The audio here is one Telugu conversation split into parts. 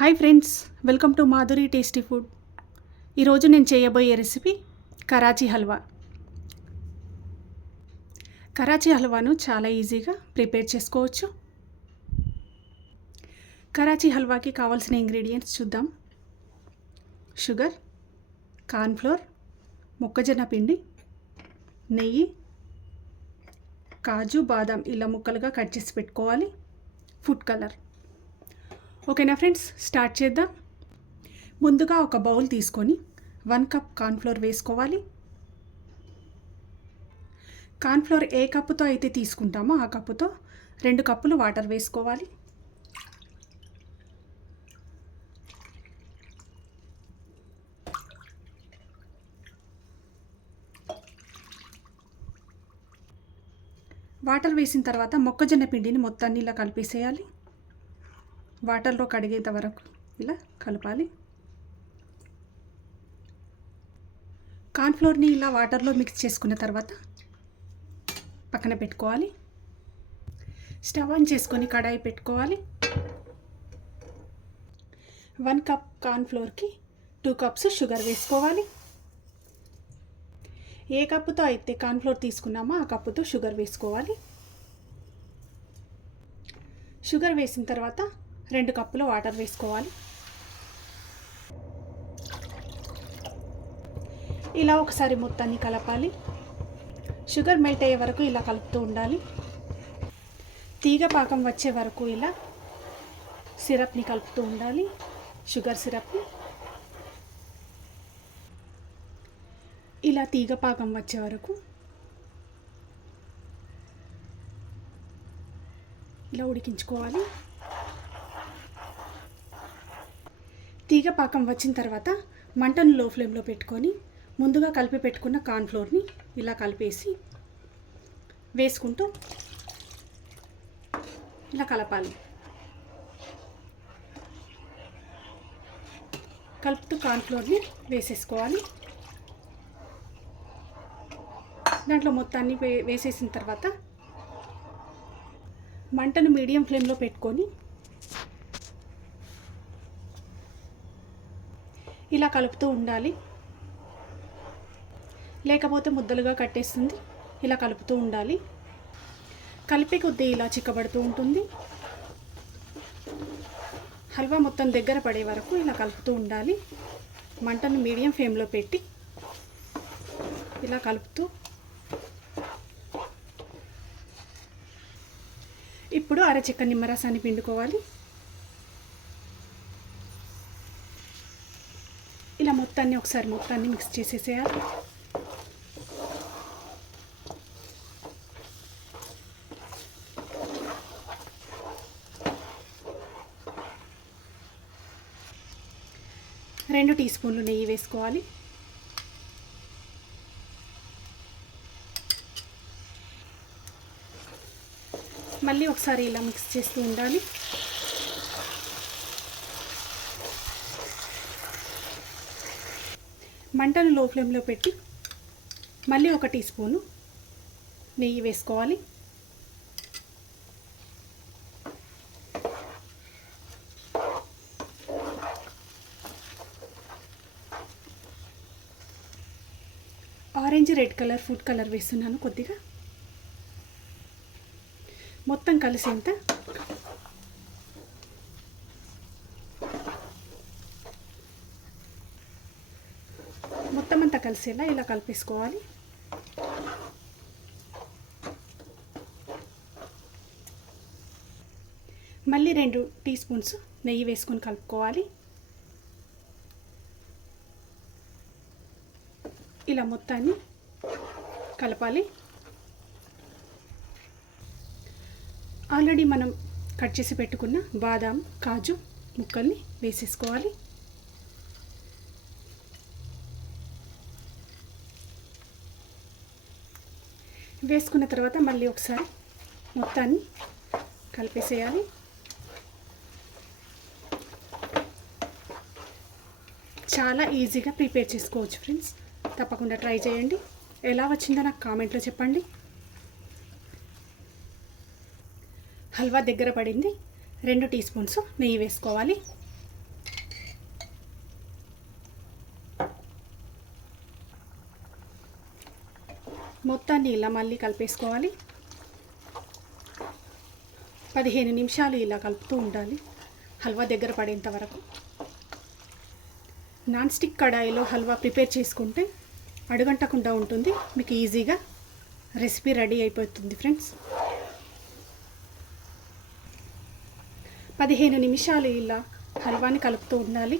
Hi friends welcome to Madhuri tasty food. ఈరోజు నేను చేయబోయే రెసిపీ కరాచీ హల్వా. కరాచీ హల్వాను చాలా ఈజీగా ప్రిపేర్ చేసుకోవచ్చు. కరాచీ హల్వాకి కావాల్సిన ఇంగ్రీడియంట్స్ చూద్దాం. షుగర్ కార్న్ఫ్లోర్ మొక్కజొన్న పిండి నెయ్యి కాజు బాదాం ఇలా ముక్కలుగా కట్ చేసి పెట్టుకోవాలి. Food colour. ఓకేనా ఫ్రెండ్స్? స్టార్ట్ చేద్దాం. ముందుగా ఒక బౌల్ తీసుకొని వన్ కప్ కార్న్ఫ్లోర్ వేసుకోవాలి. కార్న్ఫ్లోర్ ఏ కప్పుతో అయితే తీసుకుంటామో ఆ కప్పుతో రెండు కప్పులు వాటర్ వేసుకోవాలి. వాటర్ వేసిన తర్వాత మొక్కజొన్న పిండిని మొత్తాన్ని ఇలా కలిపేసేయాలి. వాటర్లో కడిగేంత వరకు ఇలా కలపాలి. కార్న్ఫ్లోర్ని ఇలా వాటర్లో మిక్స్ చేసుకున్న తర్వాత పక్కన పెట్టుకోవాలి. స్టవ్ ఆన్ చేసుకొని కడాయి పెట్టుకోవాలి. వన్ కప్ కార్న్ఫ్లోర్కి టూ కప్స్ షుగర్ వేసుకోవాలి. ఏ కప్పుతో అయితే కార్న్ఫ్లోర్ తీసుకున్నామో ఆ కప్పుతో షుగర్ వేసుకోవాలి. షుగర్ వేసిన తర్వాత రెండు కప్పులు వాటర్ వేసుకోవాలి. ఇలా ఒకసారి మొత్తాన్ని కలపాలి. షుగర్ మెల్ట్ అయ్యే వరకు ఇలా కలుపుతూ ఉండాలి. తీగ పాకం వచ్చే వరకు ఇలా సిరప్ని కలుపుతూ ఉండాలి. షుగర్ సిరప్ని. ఇలా తీగ పాకం వచ్చే వరకు ఇలా ఉడికించుకోవాలి. తీగ పాకం వచ్చిన తర్వాత మంటను లో ఫ్లేమ్లో పెట్టుకొని ముందుగా కలిపి పెట్టుకున్న కార్న్ఫ్లోర్ని ఇలా కలిపేసి వేసుకుంటూ ఇలా కలపాలి. కలుపుతూ కార్న్ఫ్లోర్ని వేసేసుకోవాలి. దాంట్లో మొత్తాన్ని వేసేసిన తర్వాత మంటను మీడియం ఫ్లేమ్లో పెట్టుకొని ఇలా కలుపుతూ ఉండాలి. లేకపోతే ముద్దలుగా కట్టేస్తుంది. ఇలా కలుపుతూ ఉండాలి. కలిపే కొద్దీ ఇలా చిక్కబడుతూ ఉంటుంది. హల్వా మొత్తం దగ్గర పడే వరకు ఇలా కలుపుతూ ఉండాలి. మంటను మీడియం ఫ్లేమ్లో పెట్టి ఇలా కలుపుతూ. ఇప్పుడు అరచెక్క నిమ్మరసాన్ని పిండుకోవాలి. ఇలా మొత్తాన్ని ఒకసారి మొత్తాన్ని మిక్స్ చేసేసేయాలి రెండు టీ స్పూన్లు నెయ్యి వేసుకోవాలి. మళ్ళీ ఒకసారి ఇలా మిక్స్ చేస్తూ ఉండాలి. మంటను లో ఫ్లేమ్లో పెట్టి మళ్ళీ ఒక టీ స్పూను నెయ్యి వేసుకోవాలి. Orange red colour food colour వేస్తున్నాను కొద్దిగా. మొత్తం కలిసేంత మొత్తం అంతా కలిసేలా ఇలా కలిపేసుకోవాలి. మళ్ళీ రెండు టీ స్పూన్స్ నెయ్యి వేసుకొని కలుపుకోవాలి. ఇలా మొత్తాన్ని కలపాలి. ఆల్రెడీ మనం కట్ చేసి పెట్టుకున్న బాదాం కాజు ముక్కల్ని వేసేసుకోవాలి. వేసుకున్న తర్వాత మళ్ళీ ఒకసారి మొత్తాన్ని కలిపేసేయాలి. చాలా ఈజీగా ప్రిపేర్ చేసుకోవచ్చు ఫ్రెండ్స్. తప్పకుండా ట్రై చేయండి. ఎలా వచ్చిందో నాకు కామెంట్లో చెప్పండి. హల్వా దగ్గర పడింది. రెండు టీ స్పూన్స్ నెయ్యి వేసుకోవాలి. మొత్తాన్ని ఇలా మళ్ళీ కలిపేసుకోవాలి. పదిహేను నిమిషాలు ఇలా కలుపుతూ ఉండాలి. హల్వా దగ్గర పడేంత వరకు. నాన్ స్టిక్ కడాయిలో హల్వా ప్రిపేర్ చేసుకుంటే అడుగంటకుండా ఉంటుంది. మీకు ఈజీగా రెసిపీ రెడీ అయిపోతుంది ఫ్రెండ్స్. పదిహేను నిమిషాలు ఇలా హల్వాని కలుపుతూ ఉండాలి.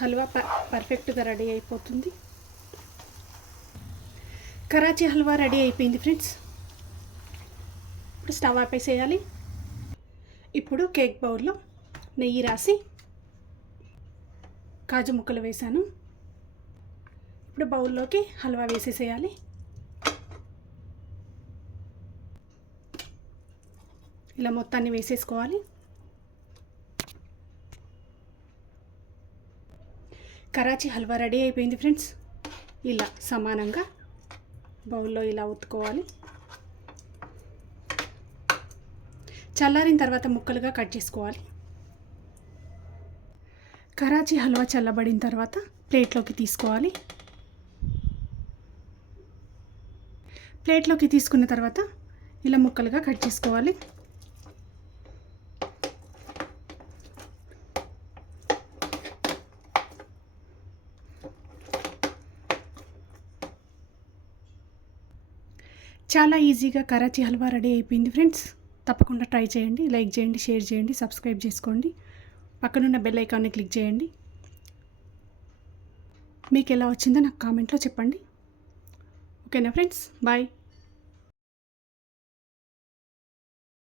హల్వా పర్ఫెక్ట్గా రెడీ అయిపోతుంది. కరాచీ హల్వా రెడీ అయిపోయింది ఫ్రెండ్స్. ఇప్పుడు స్టవ్ ఆపేసేయాలి. ఇప్పుడు కేక్ బౌల్లో నెయ్యి రాసి కాజు ముక్కలు వేసాను ఇప్పుడు బౌల్లోకి హల్వా వేసేసేయాలి. ఇలా మొత్తాన్ని వేసేసుకోవాలి. కరాచీ హల్వా రెడీ అయిపోయింది ఫ్రెండ్స్. ఇలా సమానంగా బౌల్లో ఇలా ఉత్తుకోవాలి చల్లారిన తర్వాత ముక్కలుగా కట్ చేసుకోవాలి. కరాచీ హల్వా చల్లబడిన తర్వాత ప్లేట్లోకి తీసుకోవాలి. ప్లేట్లోకి తీసుకున్న తర్వాత ఇలా ముక్కలుగా కట్ చేసుకోవాలి. చాలా ఈజీగా కరాచీ హల్వా రెడీ అయిపోయింది ఫ్రెండ్స్. తప్పకుండా ట్రై చేయండి లైక్ చేయండి షేర్ చేయండి సబ్స్క్రైబ్ చేసుకోండి. పక్కనున్న బెల్ ఐకాన్ని క్లిక్ చేయండి. మీకు ఎలా వచ్చిందో నాకు కామెంట్లో చెప్పండి. ఓకేనా ఫ్రెండ్స్? బాయ్.